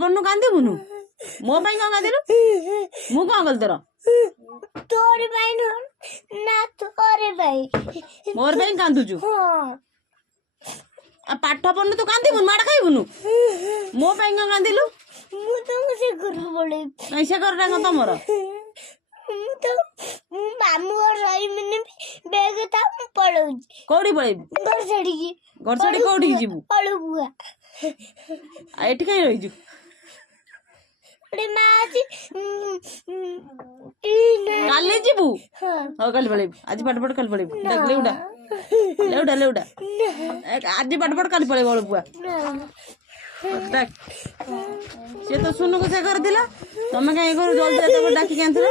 ବନୁ କାନ୍ଦିବୁନୁ ମୋ ପାଇଁ କଣ କାନ୍ଦିଲୁ ମୁଁ କଣ କଲି ତୋର ତୋର ପାଇଁ ନା ତୋର ପାଇଁ ମୋର ପାଇଁ କାନ୍ଦୁଛୁ ପାଠ ପଢୁନୁ ତୁ କାନ୍ଦିବୁନୁ ମାଡ଼ ଖାଇବୁନୁ ମୋ ପାଇଁ କଣ କାନ୍ଦିଲୁ ମୁଁ ତମକୁ ସେ ଘରକୁ ପଳେଇବି ସେ ଘରଟା କଣ ତମର ମୁଁ ତ ମୁଁ ମାମୁଁ ଘର ରହିବିନି ବେଗ ତା ମୁଁ ପଳଉଛି କୋଉଠି ପଳେଇବୁ ଘର ଛାଡିକି କୋଉଠିକି ଯିବୁ ଅଳୁବୁଆ ଏଠି କାହିଁ ରହିଛୁ ମା ଅଛି କାଲି ଯିବୁ ହଉ କାଲି ପଳେଇବୁ ଆଜି ପାଠ ପଢ କାଲି ପଳେଇବୁ ଲେଉଟା ଲେଉଟା ଲେଉଟା ଆଜି ପାଠ ପଢ କାଲି ପଳେଇବୁ ଅଳୁବୁଆ ସେ ତ ସୁନୁକୁ ସେ କରିଥିଲା ତମେ କାହିଁ ଘରୁ ଜଲ୍ଦି ତାକୁ ଡାକିକି ଆଣିଥିଲ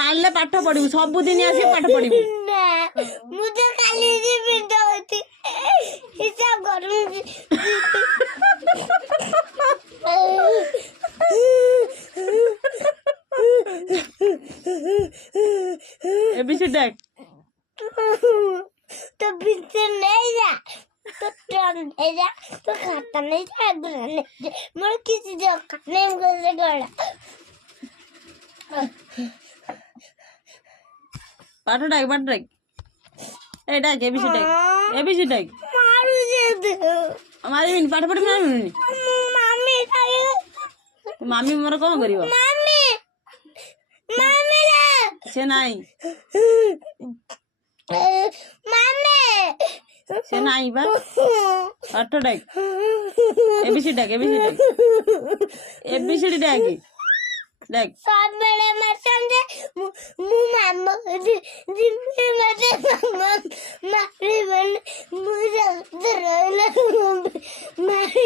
ଆଣିଲେ ପାଠ ପଢିବୁ ସବୁଦିନ ଆସିକି ପାଠ ପଢିବୁ ମୁଁ ତ କାଲି ଯିବି ହିସାବ କରୁଛି एबीसी डाक तो बिस्तर नहीं जा तो ट्रन नहीं जा तो खाता नहीं जा नहीं जा मोर किसी जो खाने में कैसे गड़ा पाठो डाक ए डाक एबीसी डाक मारू जे दे हमारे भी पाठ पढ़ में मम्मी मामी मोर कौन करियो मम्मी मम्मी से नहीं मम्मी से नहीं बा पाठो डाक एबीसी डाक डाक सब बड़े मरते मु मामा जिम्मे मरते मामा मारी बन मुझे रोना मारी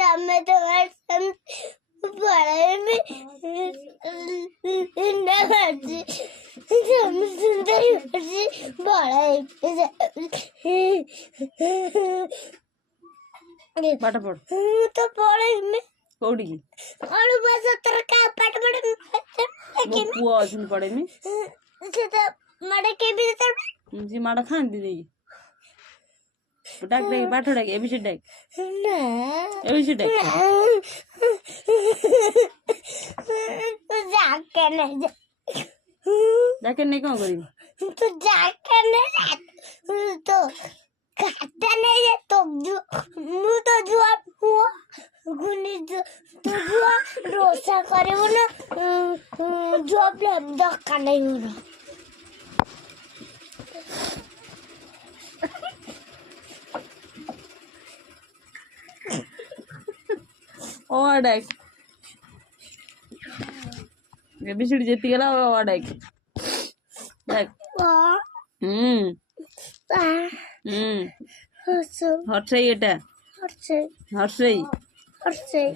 सामने तो मरते बड़े में ना मरती हम सुंदर मरती बड़े पाठ पढ़ तो बड़े में कोड़ी और बस तर का पाठ पढ़ मो पुआ असन पढ़े में से तो माड़े के भी तर जी माड़ा खान दी दे डाक डाक पाठ डाक एबीसी डाक ना एबीसी डाक जाके नहीं कौन करी तो जाके नहीं तो खाता नहीं है तो जो मु तो जो हुआ गुनी जो तो जो रोसा करे वो ना जो अपने धक्का नहीं हो रहा ओ डाक एबीसी जेती गला ओ डाक हर्षई एटा हर्षई हर्षई